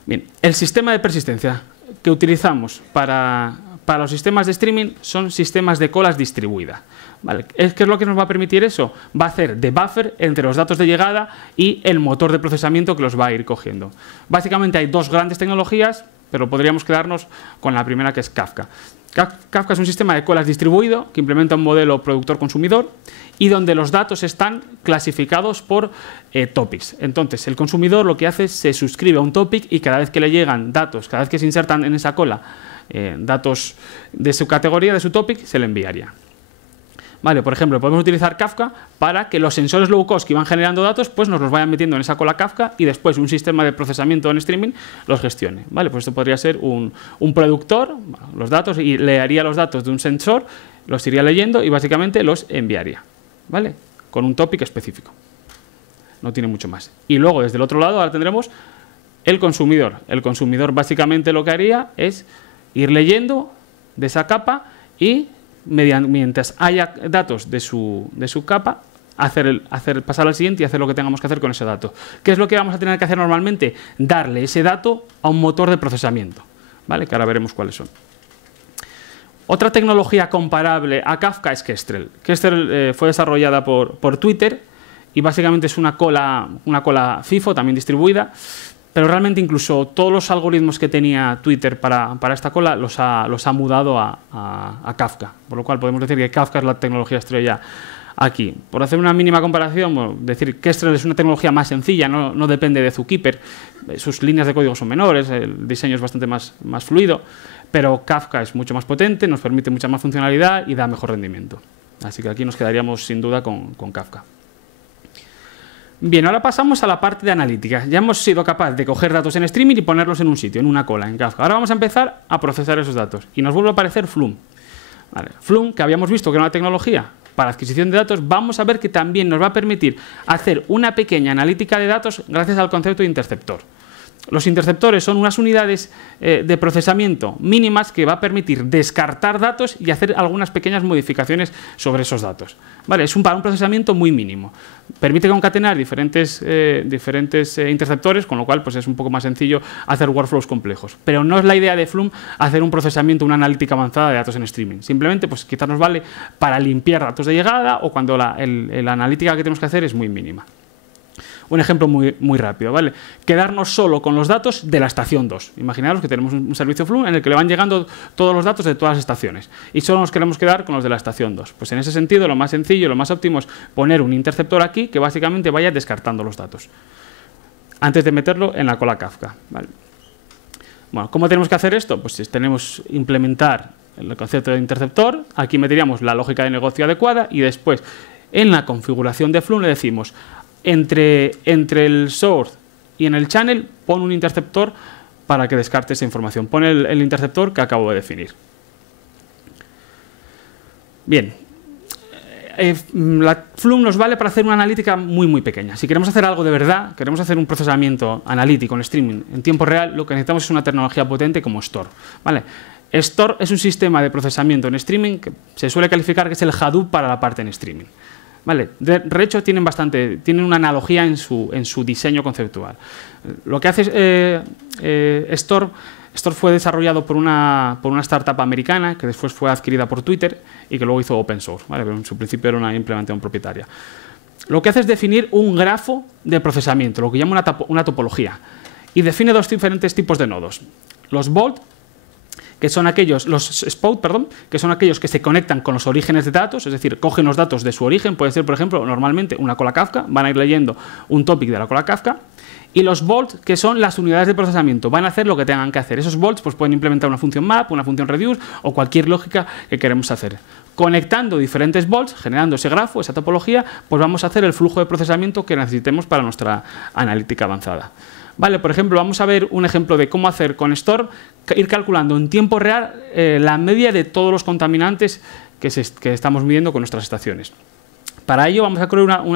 Bien, el sistema de persistencia que utilizamos para para los sistemas de streaming son sistemas de colas distribuidas. ¿Vale? ¿Qué es lo que nos va a permitir eso? Va a hacer de buffer entre los datos de llegada y el motor de procesamiento que los va a ir cogiendo. Básicamente hay dos grandes tecnologías, pero podríamos quedarnos con la primera, que es Kafka. Kafka es un sistema de colas distribuido que implementa un modelo productor-consumidor y donde los datos están clasificados por topics. Entonces, el consumidor lo que hace es se suscribe a un topic y cada vez que le llegan datos, cada vez que se insertan en esa cola datos de su categoría, de su topic, se le enviaría. Vale, por ejemplo, podemos utilizar Kafka para que los sensores low cost que van generando datos pues nos los vayan metiendo en esa cola Kafka y después un sistema de procesamiento en streaming los gestione. Vale, pues esto podría ser un productor, los datos, y leería los datos de un sensor, los iría leyendo y básicamente los enviaría. ¿Vale? Con un topic específico. No tiene mucho más. Y luego, desde el otro lado, ahora tendremos el consumidor. El consumidor básicamente lo que haría es ir leyendo de esa capa y mientras haya datos de su capa, pasar al siguiente y hacer lo que tengamos que hacer con ese dato. ¿Qué es lo que vamos a tener que hacer normalmente? Darle ese dato a un motor de procesamiento, ¿vale? Que ahora veremos cuáles son. Otra tecnología comparable a Kafka es Kestrel. Kestrel fue desarrollada por Twitter y básicamente es una cola FIFO, también distribuida, pero realmente incluso todos los algoritmos que tenía Twitter para esta cola los ha mudado a Kafka, por lo cual podemos decir que Kafka es la tecnología estrella aquí. Por hacer una mínima comparación, bueno, decir que Kestrel es una tecnología más sencilla, no depende de Zookeeper, sus líneas de código son menores, el diseño es bastante más fluido, pero Kafka es mucho más potente, nos permite mucha más funcionalidad y da mejor rendimiento. Así que aquí nos quedaríamos sin duda con Kafka. Bien, ahora pasamos a la parte de analítica. Ya hemos sido capaces de coger datos en streaming y ponerlos en un sitio, en una cola, en Kafka. Ahora vamos a empezar a procesar esos datos. Y nos vuelve a aparecer Flume. Vale. Flume, que habíamos visto que era una tecnología para adquisición de datos, vamos a ver que también nos va a permitir hacer una pequeña analítica de datos gracias al concepto de interceptor. Los interceptores son unas unidades de procesamiento mínimas que va a permitir descartar datos y hacer algunas pequeñas modificaciones sobre esos datos. Vale, es para un procesamiento muy mínimo. Permite concatenar diferentes interceptores, con lo cual pues, es un poco más sencillo hacer workflows complejos. Pero no es la idea de Flume hacer un procesamiento, una analítica avanzada de datos en streaming. Simplemente pues, quizás nos vale para limpiar datos de llegada o cuando la analítica que tenemos que hacer es muy mínima. Un ejemplo muy rápido, ¿vale? Quedarnos solo con los datos de la estación 2. Imaginaros que tenemos un servicio Flume en el que le van llegando todos los datos de todas las estaciones y solo nos queremos quedar con los de la estación 2. Pues en ese sentido, lo más sencillo, lo más óptimo es poner un interceptor aquí que básicamente vaya descartando los datos antes de meterlo en la cola Kafka, ¿vale? Bueno, ¿cómo tenemos que hacer esto? Pues si tenemos implementar el concepto de interceptor, aquí meteríamos la lógica de negocio adecuada y después en la configuración de Flume le decimos entre el source y en el channel pon un interceptor para que descarte esa información. Pon el interceptor que acabo de definir. Bien. La Flume nos vale para hacer una analítica muy pequeña. Si queremos hacer algo de verdad, queremos hacer un procesamiento analítico en streaming en tiempo real, lo que necesitamos es una tecnología potente como Store. ¿Vale? Store es un sistema de procesamiento en streaming que se suele calificar que es el Hadoop para la parte en streaming. Vale, de hecho tienen una analogía en su diseño conceptual. Lo que hace Store fue desarrollado por una startup americana que después fue adquirida por Twitter y que luego hizo open source, ¿vale? Pero en su principio era una implementación propietaria. Lo que hace es definir un grafo de procesamiento, lo que llama una topología, y define dos diferentes tipos de nodos. Los Vault, que son los Spout, que son aquellos que se conectan con los orígenes de datos, es decir, cogen los datos de su origen, puede ser, por ejemplo, normalmente una cola Kafka, van a ir leyendo un topic de la cola Kafka, y los Vaults, que son las unidades de procesamiento, van a hacer lo que tengan que hacer. Esos Vaults pues, pueden implementar una función map, una función reduce o cualquier lógica que queremos hacer. Conectando diferentes Vaults, generando ese grafo, esa topología, pues vamos a hacer el flujo de procesamiento que necesitemos para nuestra analítica avanzada. Vale, por ejemplo, vamos a ver un ejemplo de cómo hacer con Store, ir calculando en tiempo real la media de todos los contaminantes que estamos midiendo con nuestras estaciones. Para ello vamos a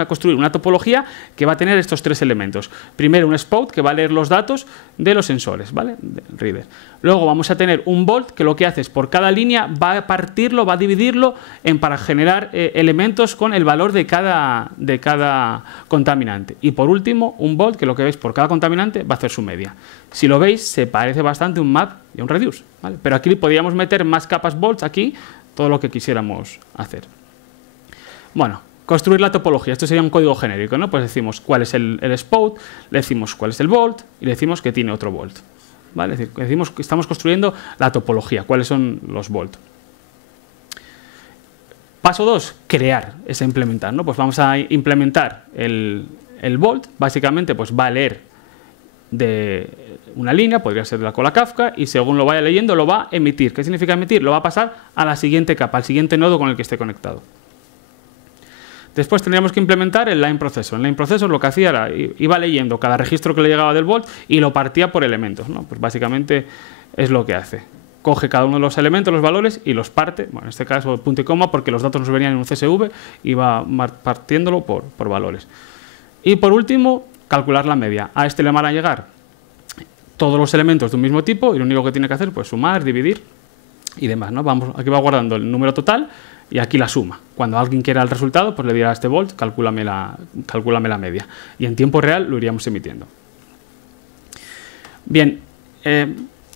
construir una topología que va a tener estos 3 elementos. Primero un spout que va a leer los datos de los sensores, ¿vale? Del reader. Luego vamos a tener un volt que lo que hace es por cada línea va a partirlo, va a dividirlo para generar elementos con el valor de cada contaminante. Y por último un volt que lo que veis por cada contaminante va a hacer su media. Si lo veis se parece bastante a un map y a un reduce, ¿vale? Pero aquí podríamos meter más capas volts, aquí todo lo que quisiéramos hacer. Bueno. Construir la topología, esto sería un código genérico, ¿no? Pues decimos cuál es el spout, le decimos cuál es el volt y le decimos que tiene otro volt, ¿vale? Es decir, decimos que estamos construyendo la topología, cuáles son los volt. Paso 2, crear, es implementar, ¿no? Pues vamos a implementar el volt, básicamente pues va a leer de una línea, podría ser de la cola Kafka, y según lo vaya leyendo lo va a emitir. ¿Qué significa emitir? Lo va a pasar a la siguiente capa, al siguiente nodo con el que esté conectado. Después tendríamos que implementar el line processor. El line processor lo que hacía era, iba leyendo cada registro que le llegaba del volt y lo partía por elementos, ¿no? Pues básicamente es lo que hace. Coge cada uno de los elementos, los valores, y los parte, bueno, en este caso punto y coma, porque los datos nos venían en un CSV, y va partiéndolo por valores. Y por último, calcular la media. A este le van a llegar todos los elementos de un mismo tipo y lo único que tiene que hacer pues sumar, dividir y demás, ¿no? Aquí va guardando el número total y aquí la suma. Cuando alguien quiera el resultado, pues le dirá a este volt, calcúlame la media. Y en tiempo real lo iríamos emitiendo. Bien,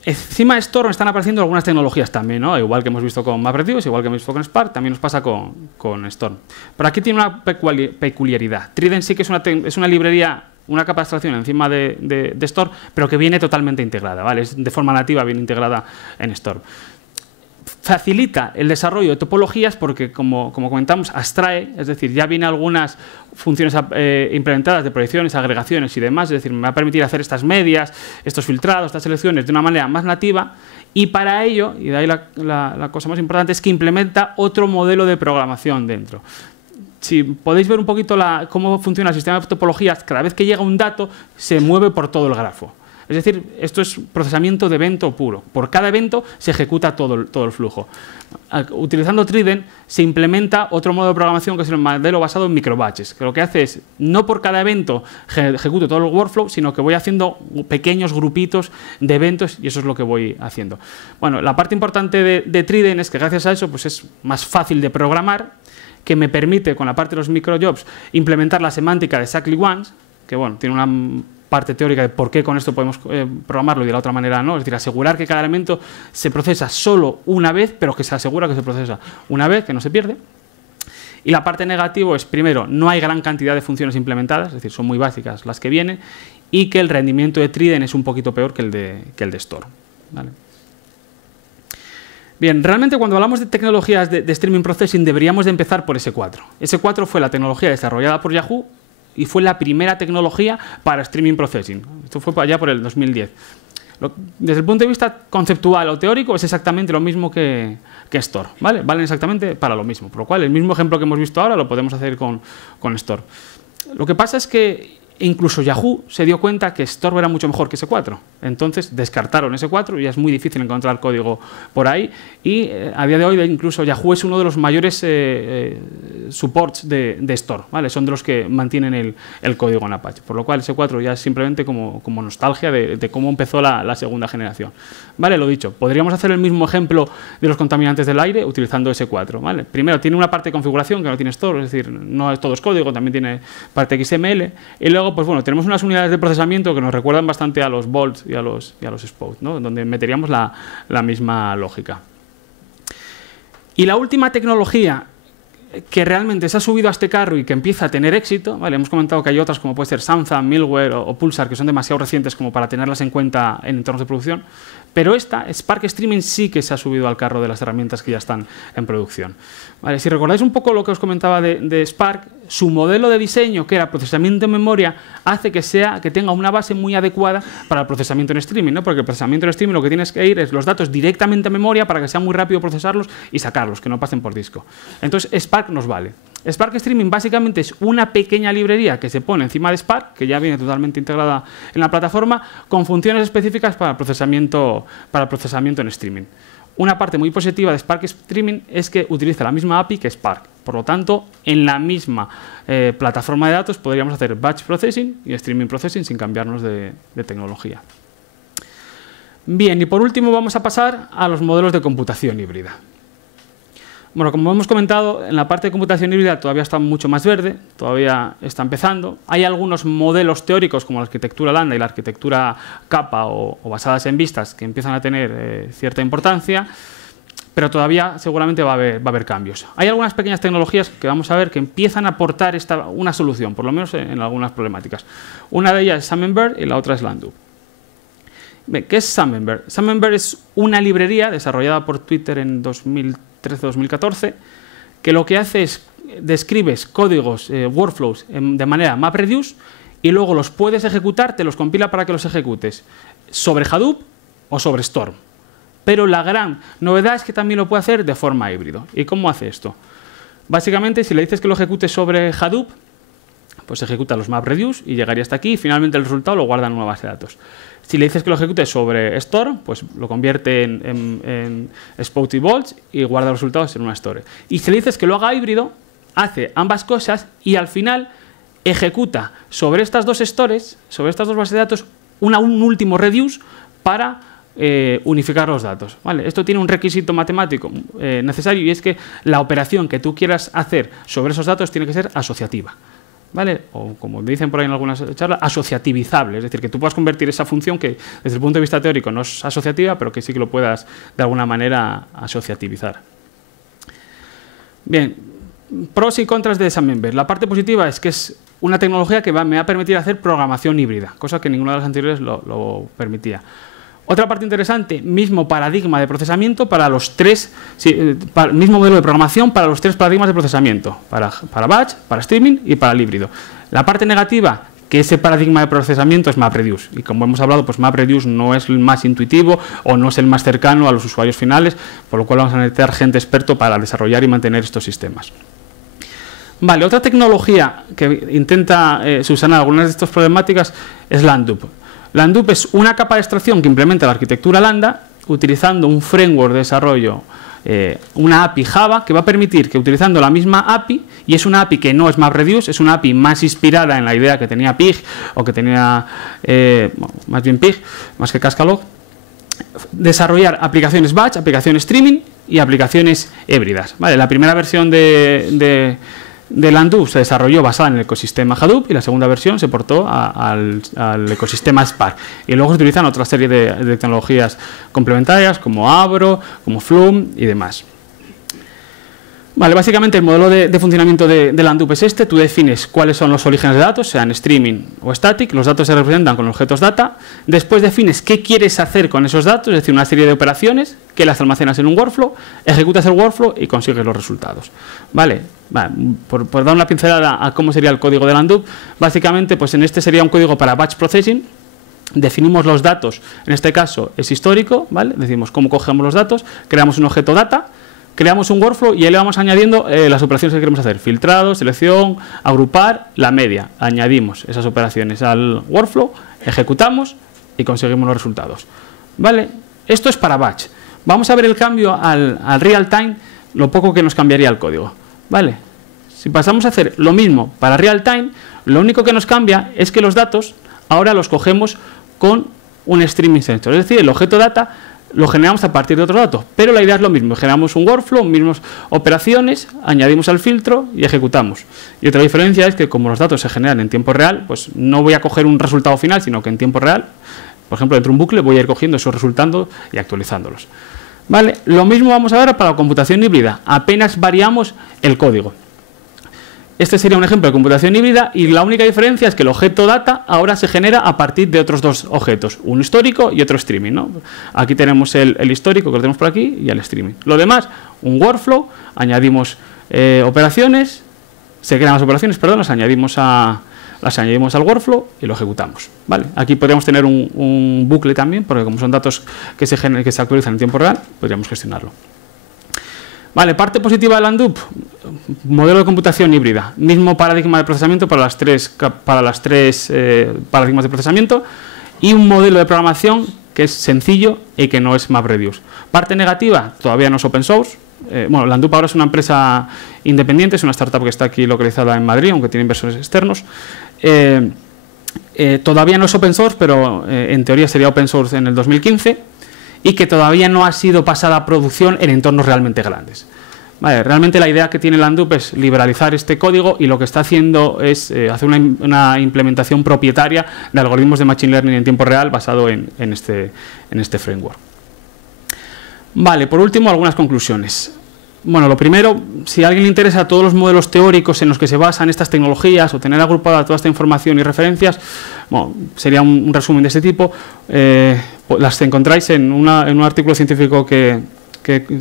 encima de Storm están apareciendo algunas tecnologías también, ¿no? Igual que hemos visto con MapReduce, igual que hemos visto con Spark, también nos pasa con Storm. Pero aquí tiene una peculiaridad. Trident sí que es una librería, una capa de abstracción encima de Storm, pero que viene totalmente integrada, ¿vale? Es de forma nativa, bien integrada en Storm. Facilita el desarrollo de topologías porque, como comentamos, abstrae, es decir, ya vienen algunas funciones implementadas de proyecciones, agregaciones y demás, es decir, me va a permitir hacer estas medias, estos filtrados, estas selecciones de una manera más nativa, y para ello, y de ahí la cosa más importante, es que implementa otro modelo de programación dentro. Si podéis ver un poquito cómo funciona el sistema de topologías, cada vez que llega un dato se mueve por todo el grafo. Es decir, esto es procesamiento de evento puro. Por cada evento se ejecuta todo el flujo. Utilizando Trident se implementa otro modo de programación que es el modelo basado en microbatches, que lo que hace es, no por cada evento ejecuto todo el workflow, sino que voy haciendo pequeños grupitos de eventos y eso es lo que voy haciendo. Bueno, la parte importante de Trident es que gracias a eso pues es más fácil de programar, que me permite, con la parte de los microjobs, implementar la semántica de Cyclic Ones, que bueno, tiene una parte teórica de por qué con esto podemos programarlo y de la otra manera no, es decir, asegurar que cada elemento se procesa solo una vez, pero que se asegura que se procesa una vez, que no se pierde. Y la parte negativa es, primero, no hay gran cantidad de funciones implementadas, es decir, son muy básicas las que vienen, y que el rendimiento de Trident es un poquito peor que el de Storm, ¿vale? Bien, realmente cuando hablamos de tecnologías de streaming processing deberíamos de empezar por S4. S4 fue la tecnología desarrollada por Yahoo y fue la primera tecnología para streaming processing. Esto fue allá por el 2010. Desde el punto de vista conceptual o teórico es exactamente lo mismo que Storm, ¿vale? Valen exactamente para lo mismo, por lo cual el mismo ejemplo que hemos visto ahora lo podemos hacer con Storm. Lo que pasa es que incluso Yahoo se dio cuenta que Storm era mucho mejor que S4. Entonces descartaron S4 y ya es muy difícil encontrar código por ahí. Y a día de hoy incluso Yahoo es uno de los mayores supports de Storm, ¿vale? Son de los que mantienen el código en Apache. Por lo cual S4 ya es simplemente como nostalgia de cómo empezó la segunda generación. Vale, lo dicho, podríamos hacer el mismo ejemplo de los contaminantes del aire utilizando S4. ¿Vale? Primero tiene una parte de configuración que no tiene Storm, es decir, no todo es código, también tiene parte XML. Y luego pues bueno, tenemos unas unidades de procesamiento que nos recuerdan bastante a los volts y a los spout, ¿no? Donde meteríamos la misma lógica. Y la última tecnología que realmente se ha subido a este carro y que empieza a tener éxito, ¿vale? Hemos comentado que hay otras como puede ser Samza, Milware o Pulsar, que son demasiado recientes como para tenerlas en cuenta en entornos de producción, pero esta, Spark Streaming, sí que se ha subido al carro de las herramientas que ya están en producción. ¿Vale? Si recordáis un poco lo que os comentaba de Spark, su modelo de diseño, que era procesamiento en memoria, hace que tenga una base muy adecuada para el procesamiento en streaming, ¿no? Porque el procesamiento en streaming lo que tienes que ir es los datos directamente a memoria para que sea muy rápido procesarlos y sacarlos, que no pasen por disco. Entonces Spark nos vale. Spark Streaming básicamente es una pequeña librería que se pone encima de Spark, que ya viene totalmente integrada en la plataforma, con funciones específicas para el procesamiento en streaming. una parte muy positiva de Spark Streaming es que utiliza la misma API que Spark. Por lo tanto, en la misma plataforma de datos podríamos hacer batch processing y streaming processing sin cambiarnos de tecnología. Bien, y por último vamos a pasar a los modelos de computación híbrida. Bueno, como hemos comentado, en la parte de computación híbrida todavía está mucho más verde, todavía está empezando. Hay algunos modelos teóricos como la arquitectura Lambda y la arquitectura Kappa o basadas en vistas que empiezan a tener cierta importancia, pero todavía seguramente va a haber cambios. Hay algunas pequeñas tecnologías que vamos a ver que empiezan a aportar una solución, por lo menos en algunas problemáticas. Una de ellas es Summenberg y la otra es Landu. ¿Qué es Summenberg? Summenberg es una librería desarrollada por Twitter en 2013-2014 que lo que hace es describes códigos, workflows de manera MapReduce y luego los puedes ejecutar, te los compila para que los ejecutes sobre Hadoop o sobre Storm. Pero la gran novedad es que también lo puede hacer de forma híbrida. ¿Y cómo hace esto? Básicamente, si le dices que lo ejecute sobre Hadoop, pues ejecuta los MapReduce y llegaría hasta aquí y finalmente el resultado lo guarda en una base de datos. Si le dices que lo ejecute sobre Store, pues lo convierte en Spotty Vaults y guarda los resultados en una Store. Y si le dices que lo haga híbrido, hace ambas cosas y al final ejecuta sobre estas dos stores, sobre estas dos bases de datos, un último reduce para unificar los datos. ¿Vale? Esto tiene un requisito matemático necesario y es que la operación que tú quieras hacer sobre esos datos tiene que ser asociativa. ¿Vale? O como dicen por ahí en algunas charlas, asociativizable, es decir, que tú puedas convertir esa función que desde el punto de vista teórico no es asociativa, pero que sí que lo puedas de alguna manera asociativizar. Bien, pros y contras de Summenberg. La parte positiva es que es una tecnología que me va a permitir hacer programación híbrida, cosa que ninguna de las anteriores lo permitía. Otra parte interesante, mismo paradigma de procesamiento para los tres, mismo modelo de programación para los tres paradigmas de procesamiento, para batch, para streaming y para el híbrido. La parte negativa, que ese paradigma de procesamiento es MapReduce. Y como hemos hablado, pues MapReduce no es el más intuitivo o no es el más cercano a los usuarios finales, por lo cual vamos a necesitar gente experto para desarrollar y mantener estos sistemas. Vale, otra tecnología que intenta subsanar algunas de estas problemáticas es Landu. Landu es una capa de abstracción que implementa la arquitectura Lambda utilizando un framework de desarrollo, una API Java que va a permitir que utilizando la misma API, y es una API que no es MapReduce, es una API más inspirada en la idea que tenía Pig o que tenía, más bien Pig, más que Cascalog, desarrollar aplicaciones batch, aplicaciones streaming y aplicaciones híbridas. ¿Vale? La primera versión de Landu se desarrolló basada en el ecosistema Hadoop y la segunda versión se portó al ecosistema Spark. Y luego se utilizan otra serie de tecnologías complementarias como Avro, como Flume y demás. Vale, básicamente el modelo de funcionamiento de Landu es este. Tú defines cuáles son los orígenes de datos, sean streaming o static. Los datos se representan con objetos data. Después defines qué quieres hacer con esos datos, es decir, una serie de operaciones que las almacenas en un workflow, ejecutas el workflow y consigues los resultados. Vale, por dar una pincelada a cómo sería el código de Landu, básicamente pues en este sería un código para batch processing. Definimos los datos, en este caso es histórico, ¿vale? Decimos cómo cogemos los datos, creamos un objeto data, creamos un workflow y ahí le vamos añadiendo las operaciones que queremos hacer. Filtrado, selección, agrupar, la media. Añadimos esas operaciones al workflow, ejecutamos y conseguimos los resultados. ¿Vale? Esto es para batch. Vamos a ver el cambio al real time, lo poco que nos cambiaría el código. ¿Vale? Si pasamos a hacer lo mismo para real time, lo único que nos cambia es que los datos ahora los cogemos con un streaming sensor. Es decir, el objeto data lo generamos a partir de otros datos, pero la idea es lo mismo, generamos un workflow, mismas operaciones, añadimos al filtro y ejecutamos. Y otra diferencia es que como los datos se generan en tiempo real, pues no voy a coger un resultado final, sino que en tiempo real, por ejemplo, dentro de un bucle voy a ir cogiendo esos resultados y actualizándolos. ¿Vale? Lo mismo vamos a ver para la computación híbrida, apenas variamos el código. Este sería un ejemplo de computación híbrida y la única diferencia es que el objeto data ahora se genera a partir de otros dos objetos, un histórico y otro streaming, ¿no? Aquí tenemos el histórico que lo tenemos por aquí y el streaming. Lo demás, un workflow, añadimos operaciones, se crean las operaciones, perdón, las añadimos al workflow y lo ejecutamos. ¿Vale? Aquí podríamos tener un bucle también, porque como son datos que se actualizan en tiempo real, podríamos gestionarlo. Vale, parte positiva de Landu, modelo de computación híbrida, mismo paradigma de procesamiento para las tres paradigmas de procesamiento y un modelo de programación que es sencillo y que no es MapReduce. Parte negativa, todavía no es open source. Bueno, Landup ahora es una empresa independiente, es una startup que está aquí localizada en Madrid, aunque tiene inversores externos. Todavía no es open source, pero en teoría sería open source en el 2015, y que todavía no ha sido pasada a producción en entornos realmente grandes. Vale, realmente la idea que tiene Landup es liberalizar este código, y lo que está haciendo es hacer una implementación propietaria de algoritmos de Machine Learning en tiempo real basado en este framework. Vale, por último, algunas conclusiones. Bueno, lo primero, si a alguien le interesa todos los modelos teóricos en los que se basan estas tecnologías o tener agrupada toda esta información y referencias, bueno, sería un resumen de este tipo. Las encontráis en un artículo científico que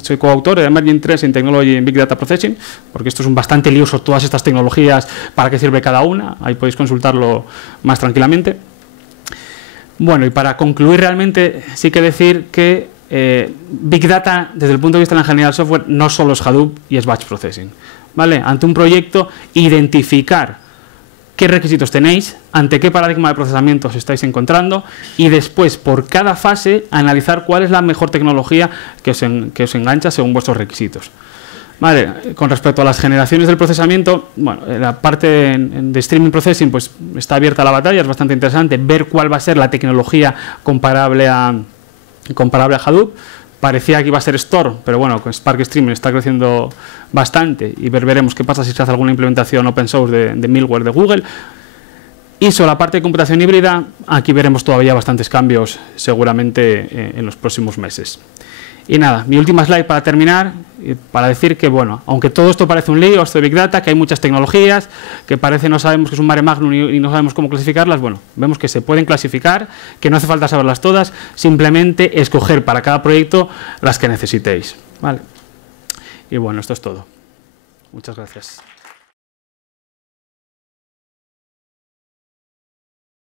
soy coautor, de Emerging Trends in Technology and Big Data Processing, porque esto es bastante lioso, todas estas tecnologías, para qué sirve cada una. Ahí podéis consultarlo más tranquilamente. Bueno, y para concluir, realmente sí que decir que Big Data, desde el punto de vista de la ingeniería del software, no solo es Hadoop y es Batch Processing. ¿Vale? Ante un proyecto, identificar qué requisitos tenéis, ante qué paradigma de procesamiento os estáis encontrando, y después, por cada fase, analizar cuál es la mejor tecnología que os engancha según vuestros requisitos. Vale, con respecto a las generaciones del procesamiento, bueno, la parte de streaming processing pues está abierta a la batalla, es bastante interesante ver cuál va a ser la tecnología comparable a Hadoop. Parecía que iba a ser Store, pero bueno, con Spark Streaming está creciendo bastante, y veremos qué pasa si se hace alguna implementación open source de middleware de Google. Y sobre la parte de computación híbrida, aquí veremos todavía bastantes cambios seguramente en los próximos meses. Y nada, mi última slide para terminar, para decir que, bueno, aunque todo esto parece un lío, esto de Big Data, que hay muchas tecnologías, que parece no sabemos que es un mare magnum y no sabemos cómo clasificarlas, bueno, vemos que se pueden clasificar, que no hace falta saberlas todas, simplemente escoger para cada proyecto las que necesitéis. ¿Vale? Y bueno, esto es todo. Muchas gracias.